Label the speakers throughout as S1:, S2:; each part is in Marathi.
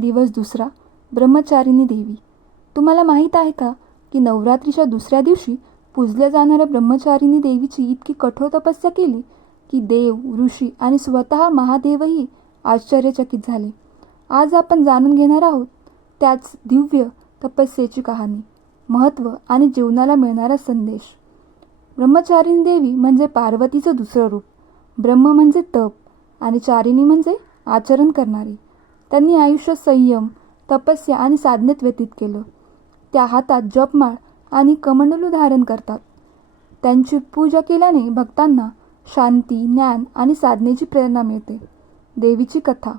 S1: दिवस दुसरा ब्रह्मचारिणी देवी. तुम्हाला माहीत आहे का की नवरात्रीच्या दुसऱ्या दिवशी पूजल्या जाणाऱ्या ब्रह्मचारिणी देवीची इतकी कठोर तपस्या केली की देव ऋषी आणि स्वतः महादेवही आश्चर्यचकित झाले. आज आपण जाणून घेणार आहोत त्याच दिव्य तपस्येची कहाणी महत्त्व आणि जीवनाला मिळणारा संदेश. ब्रह्मचारिणी देवी म्हणजे पार्वतीचं दुसरं रूप. ब्रह्म म्हणजे तप आणि चारिणी म्हणजे आचरण करणारी. त्यांनी आयुष्य संयम तपस्या आणि साधनेत व्यतीत केलं. त्या हातात जपमाळ आणि कमंडलू धारण करतात. त्यांची पूजा केल्याने भक्तांना शांती ज्ञान आणि साधनेची प्रेरणा मिळते. देवीची कथा.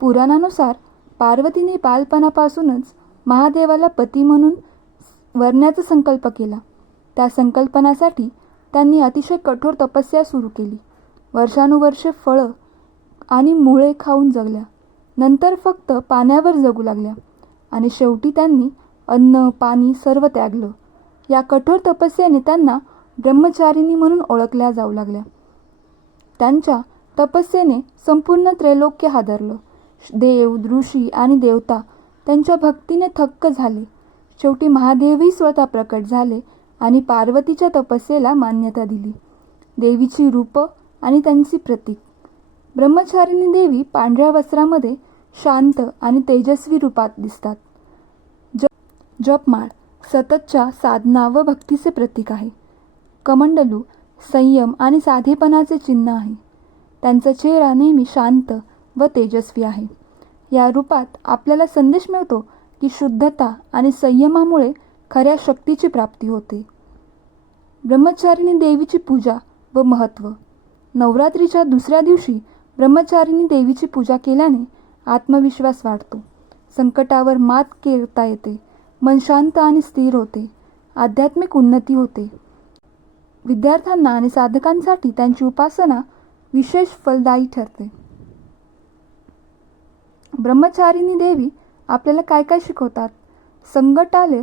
S1: पुराणानुसार पार्वतीने बालपणापासूनच महादेवाला पती म्हणून वरण्याचा संकल्प केला. त्या संकल्पनासाठी त्यांनी अतिशय कठोर तपस्या सुरू केली. वर्षानुवर्षे फळं आणि मुळे खाऊन जगल्या. नंतर फक्त पाण्यावर जगू लागल्या. आणि शेवटी त्यांनी अन्न पाणी सर्व त्यागलं. या कठोर तपस्येने त्यांना ब्रह्मचारिणी म्हणून ओळखल्या जाऊ लागल्या. त्यांच्या तपस्येने संपूर्ण त्रैलोक्य हादरलं. देव ऋषी आणि देवता त्यांच्या भक्तीने थक्क झाले. शेवटी महादेवही स्वतः प्रकट झाले आणि पार्वतीच्या तपस्येला मान्यता दिली. देवीची रूपं आणि त्यांची प्रतीक. ब्रह्मचारिणी देवी पांढऱ्या वस्त्रामध्ये शांत आणि तेजस्वी रूपात दिसतात. जप जपमाळ सततच्या साधना व भक्तीचे प्रतीक आहे. कमंडलू संयम आणि साधेपणाचे चिन्ह आहे. त्यांचा चेहरा नेहमी शांत व तेजस्वी आहे. या रूपात आपल्याला संदेश मिळतो की शुद्धता आणि संयमामुळे खऱ्या शक्तीची प्राप्ती होते. ब्रह्मचारिणी देवीची पूजा व महत्त्व. नवरात्रीच्या दुसऱ्या दिवशी ब्रह्मचारिणी देवीची पूजा केल्याने आत्मविश्वास वाढतो. संकटावर मात करता येते. मन शांत आणि स्थिर होते. आध्यात्मिक उन्नती होते. विद्यार्थ्यांना आणि साधकांसाठी त्यांची उपासना विशेष फलदायी ठरते. ब्रह्मचारिणी देवी आपल्याला काय काय शिकवतात? संकट आले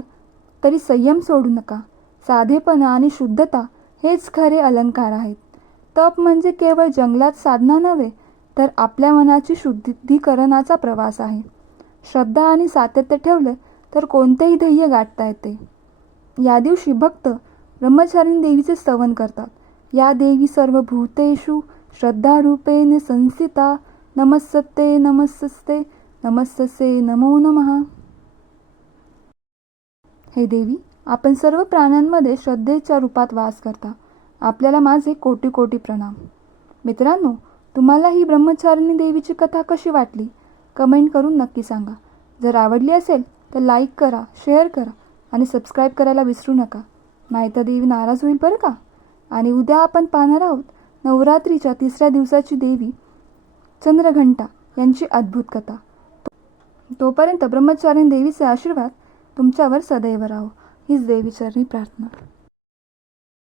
S1: तरी संयम सोडू नका. साधेपणा आणि शुद्धता हेच खरे अलंकार आहेत. तप म्हणजे केवळ जंगलात साधना नव्हे तर आपल्या मनाची शुद्धीकरणाचा प्रवास आहे. श्रद्धा आणि सातत्य ठेवलं तर कोणतेही ध्येय गाठता येते. या दिवशी भक्त ब्रह्मचारिणी देवीचे स्तवन करतात. या देवी सर्व भूतेषु श्रद्धारूपेण संसिता नमस्सते नमस्सस्ते नमस्सस्ते नमो नमः. हे देवी आपण सर्व प्राण्यांमध्ये श्रद्धेच्या रूपात वास करता. आपल्याला माझे कोटी कोटी प्रणाम. मित्रांनो तुम्हाला ही ब्रह्मचारिणी देवीची कथा कशी वाटली? कमेंट करून नक्की सांगा. जर आवडली असेल तर लाईक करा शेअर करा आणि सबस्क्राईब करायला विसरू नका. नाहीतर देवी नाराज होईल बरं का? आणि उद्या आपण पाहणार आहोत नवरात्रीच्या तिसऱ्या दिवसाची देवी चंद्रघंटा यांची अद्भुत कथा. तोपर्यंत ब्रह्मचारिणी देवीचे आशीर्वाद तुमच्यावर सदैव राहो. हीच देवीचरणी प्रार्थना.